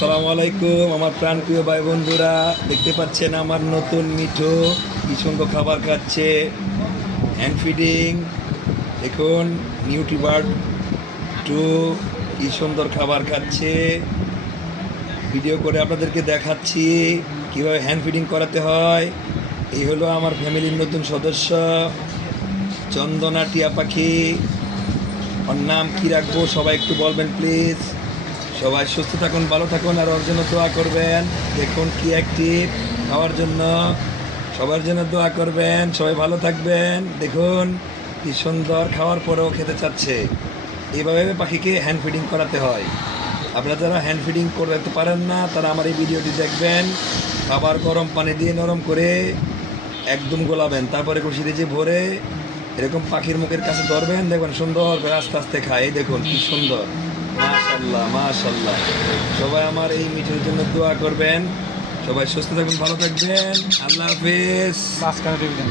আসসালামু আলাইকুম আমার প্রাণপ্রিয় ভাই বন্ধুরা, দেখতে পাচ্ছেন আমার নতুন মিঠু কি সুন্দর খাবার খাচ্ছে, হ্যান্ড ফিডিং। দেখুন নিউট্রিবার্ড 2 কি সুন্দর খাবার খাচ্ছে। ভিডিও করে আপনাদেরকে দেখাচ্ছি কিভাবে হ্যান্ড ফিডিং করাতে হয়। এই হলো আমার ফ্যামিলির নতুন সদস্য চন্দনা টিয়া পাখি। ওর নাম কী রাখবো সবাই একটু বলবেন প্লিজ। সবাই সুস্থ থাকুন, ভালো থাকুন, আর ওর জন্য দোয়া করবেন। দেখুন কি অ্যাক্টিভ, খাওয়ার জন্য সবার জন্য দোয়া করবেন। সবাই ভালো থাকবেন। দেখুন কি সুন্দর, খাওয়ার পরেও খেতে চাচ্ছে। এইভাবে পাখিকে হ্যান্ড ফিডিং করাতে হয়। আপনারা যারা হ্যান্ড ফিডিং করতে পারেন না তারা আমার এই ভিডিওটি দেখবেন। খাবার গরম পানি দিয়ে নরম করে একদম গোলাবেন, তারপরে সিরিজে ভরে এরকম পাখির মুখের কাছে ধরবেন, দেখবেন সুন্দর করে আস্তে আস্তে খায়। এই দেখুন কি সুন্দর, মাশাল্লাহ মাশাল্লাহ। সবাই আমার এই মিঠুর জন্য দোয়া করবেন। সবাই সুস্থ থাকবেন, ভালো থাকবেন। আল্লাহ হাফেজ। মাঝখানে দিবেন।